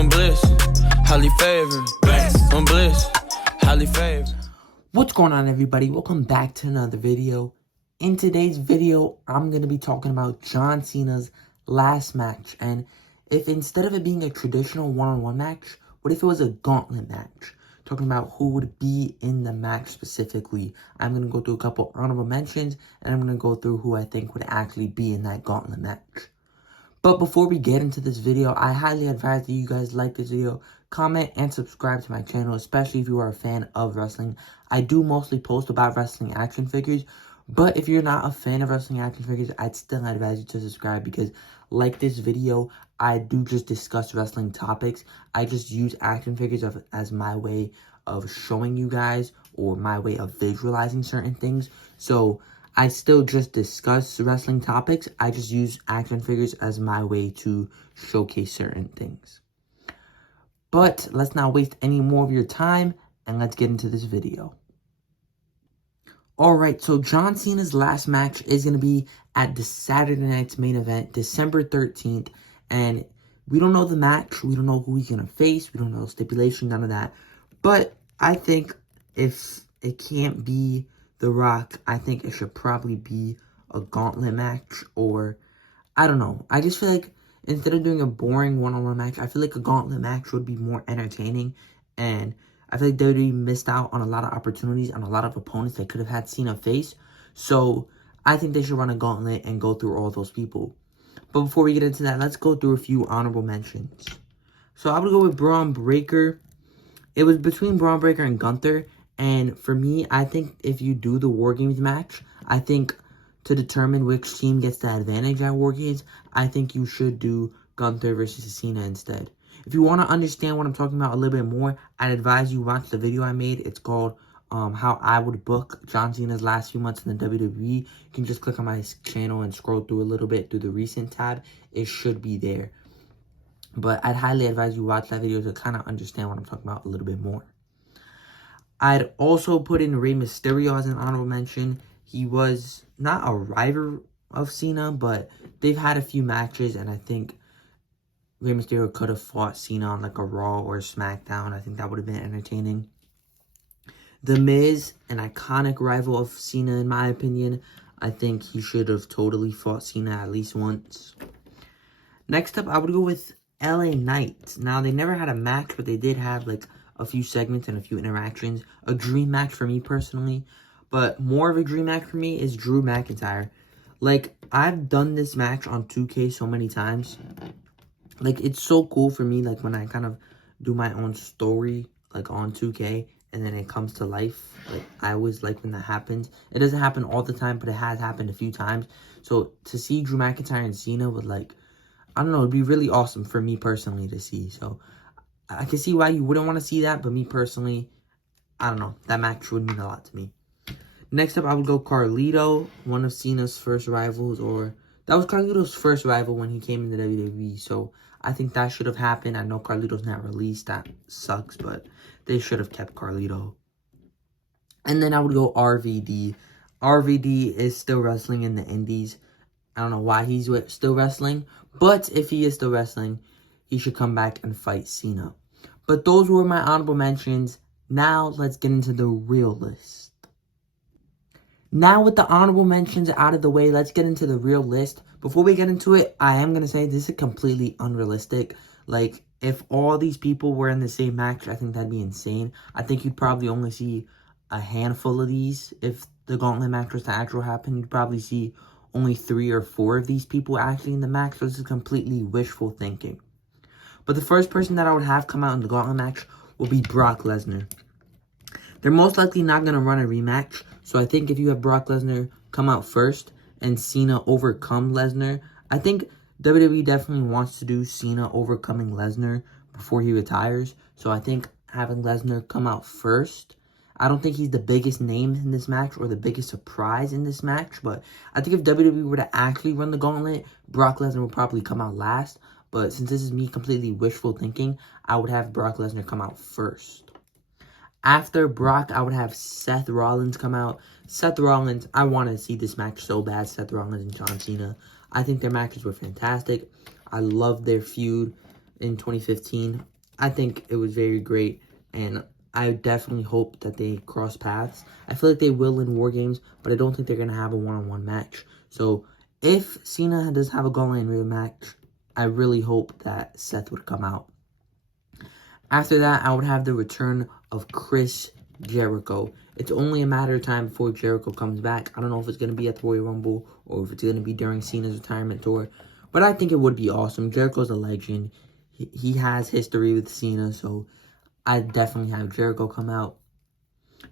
I'm bliss, highly favored. I'm bliss, highly favored. What's going on, everybody? Welcome back to another video. In today's video, I'm going to be talking about John Cena's last match. And if instead of it being a traditional one-on-one match, what if it was a gauntlet match? Talking about who would be in the match specifically. I'm going to go through a couple honorable mentions, and I'm going to go through who I think would actually be in that gauntlet match. But before we get into this video, I highly advise that you guys like this video, comment, and subscribe to my channel, especially if you are a fan of wrestling. I do mostly post about wrestling action figures, but if you're not a fan of wrestling action figures, I'd still advise you to subscribe because, like this video, I do just discuss wrestling topics. I just use action figures as my way of showing you guys, or my way of visualizing certain things. So I still just discuss wrestling topics. I just use action figures as my way to showcase certain things. But let's not waste any more of your time, and let's get into this video. Alright, so John Cena's last match is going to be at the Saturday night's main event, December 13th. And we don't know the match. We don't know who he's going to face. We don't know the stipulation, none of that. But I think if it can't be The Rock, I think it should probably be a gauntlet match, or I don't know. I just feel like instead of doing a boring one-on-one match, I feel like a gauntlet match would be more entertaining, and I feel like WWE missed out on a lot of opportunities on a lot of opponents they could have had Cena face. So I think they should run a gauntlet and go through all those people. But before we get into that, let's go through a few honorable mentions. So I would go with Braun Breaker. It was between Braun Breaker and Gunther. And for me, I think if you do the War Games match, I think to determine which team gets the advantage at War Games, I think you should do Gunther versus Cena instead. If you want to understand what I'm talking about a little bit more, I'd advise you watch the video I made. It's called How I Would Book John Cena's Last Few Months in the WWE. You can just click on my channel and scroll through a little bit through the recent tab. It should be there. But I'd highly advise you watch that video to kind of understand what I'm talking about a little bit more. I'd also put in Rey Mysterio as an honorable mention. He was not a rival of Cena, but they've had a few matches, and I think Rey Mysterio could have fought Cena on like a Raw or a SmackDown. I think that would have been entertaining. The Miz, an iconic rival of Cena in my opinion. I think he should have totally fought Cena at least once. Next up, I would go with LA Knight. Now, they never had a match, but they did have like a few segments and a few interactions. A dream match for me personally, but more of a dream match for me is Drew McIntyre. Like, I've done this match on 2K so many times. Like, it's so cool for me, like, when I kind of do my own story, like, on 2K, and then it comes to life. Like, I always like when that happens. It doesn't happen all the time, but it has happened a few times. So, to see Drew McIntyre and Cena would, like, I don't know, it'd be really awesome for me personally to see. So, I can see why you wouldn't want to see that, but me personally, I don't know. That match would mean a lot to me. Next up, I would go Carlito, one of Cena's first rivals, or that was Carlito's first rival when he came into WWE, so I think that should have happened. I know Carlito's not released. That sucks, but they should have kept Carlito. And then I would go RVD. RVD is still wrestling in the Indies. I don't know why he's still wrestling, but if he is still wrestling, he should come back and fight Cena. But those were my honorable mentions. Now, let's get into the real list. Now, with the honorable mentions out of the way, let's get into the real list. Before we get into it, I am going to say this is completely unrealistic. Like, if all these people were in the same match, I think that'd be insane. I think you'd probably only see a handful of these. If the Gauntlet match was to actually happen, you'd probably see only 3 or 4 of these people actually in the match. So this is completely wishful thinking. But the first person that I would have come out in the Gauntlet match will be Brock Lesnar. They're most likely not going to run a rematch. So I think if you have Brock Lesnar come out first and Cena overcome Lesnar, I think WWE definitely wants to do Cena overcoming Lesnar before he retires. So I think having Lesnar come out first, I don't think he's the biggest name in this match or the biggest surprise in this match. But I think if WWE were to actually run the Gauntlet, Brock Lesnar would probably come out last. But since this is me completely wishful thinking, I would have Brock Lesnar come out first. After Brock, I would have Seth Rollins come out. Seth Rollins, I want to see this match so bad, Seth Rollins and John Cena. I think their matches were fantastic. I love their feud. in 2015. I think it was very great, and I definitely hope that they cross paths. I feel like they will in War Games, but I don't think they're going to have a one-on-one match. So if Cena does have a Gauntlet rematch, I really hope that Seth would come out. After that, I would have the return of Chris Jericho. It's only a matter of time before Jericho comes back. I don't know if it's going to be at the Royal Rumble or if it's going to be during Cena's retirement tour, but I think it would be awesome. Jericho's a legend. He has history with Cena, so I definitely have Jericho come out.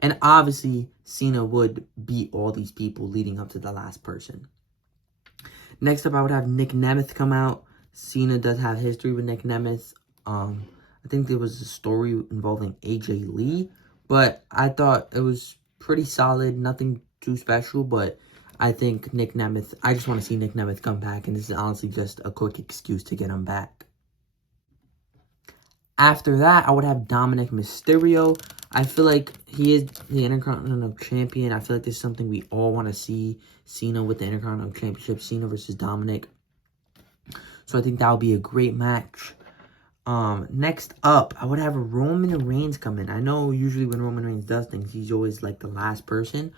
And obviously, Cena would beat all these people leading up to the last person. Next up, I would have Nick Nemeth come out. Cena does have history with Nick Nemeth. I think there was a story involving AJ Lee, but I thought it was pretty solid. Nothing too special, but I think Nick Nemeth, I just want to see Nick Nemeth come back, and this is honestly just a quick excuse to get him back. After that, I would have Dominic Mysterio. I feel like he is the Intercontinental Champion. I feel like this is something we all want to see. Cena with the Intercontinental Championship. Cena versus Dominic. So I think that would be a great match. Next up, I would have Roman Reigns come in. I know usually when Roman Reigns does things, he's always like the last person.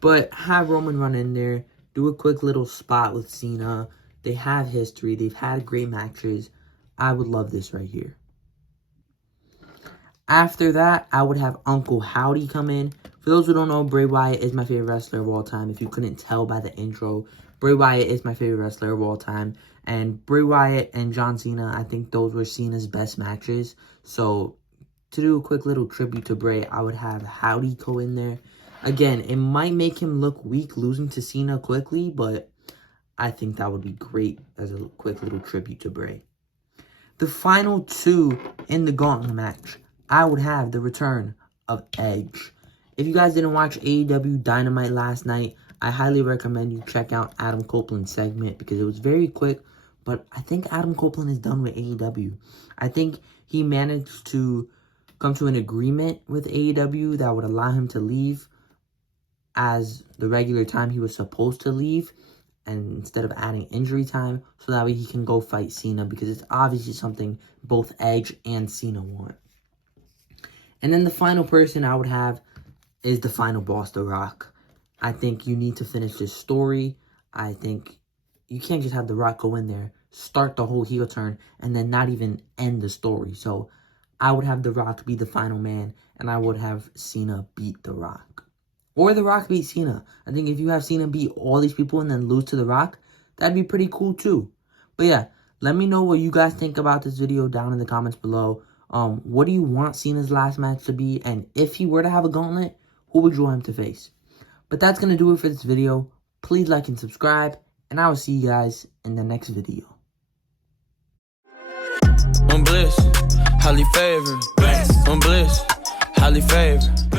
But have Roman run in there. Do a quick little spot with Cena. They have history. They've had great matches. I would love this right here. After that, I would have Uncle Howdy come in. For those who don't know, Bray Wyatt is my favorite wrestler of all time. If you couldn't tell by the intro, Bray Wyatt is my favorite wrestler of all time. And Bray Wyatt and John Cena, I think those were Cena's best matches. So, to do a quick little tribute to Bray, I would have Howdy go in there. Again, it might make him look weak losing to Cena quickly, but I think that would be great as a quick little tribute to Bray. The final two in the Gauntlet match, I would have the return of Edge. If you guys didn't watch AEW Dynamite last night, I highly recommend you check out Adam Copeland's segment because it was very quick, but I think Adam Copeland is done with AEW. I think he managed to come to an agreement with AEW that would allow him to leave as the regular time he was supposed to leave, and instead of adding injury time, so that way he can go fight Cena, because it's obviously something both Edge and Cena want. And then the final person I would have is the final boss, The Rock. I think you need to finish this story. I think you can't just have The Rock go in there, start the whole heel turn, and then not even end the story. So I would have The Rock be the final man, and I would have Cena beat The Rock. Or The Rock beat Cena. I think if you have Cena beat all these people and then lose to The Rock, that'd be pretty cool too. But yeah, let me know what you guys think about this video down in the comments below. What do you want Cena's last match to be? And if he were to have a gauntlet, who would you want him to face? But that's going to do it for this video. Please like and subscribe, and I will see you guys in the next video. On bliss, highly favored. On bliss, highly favored.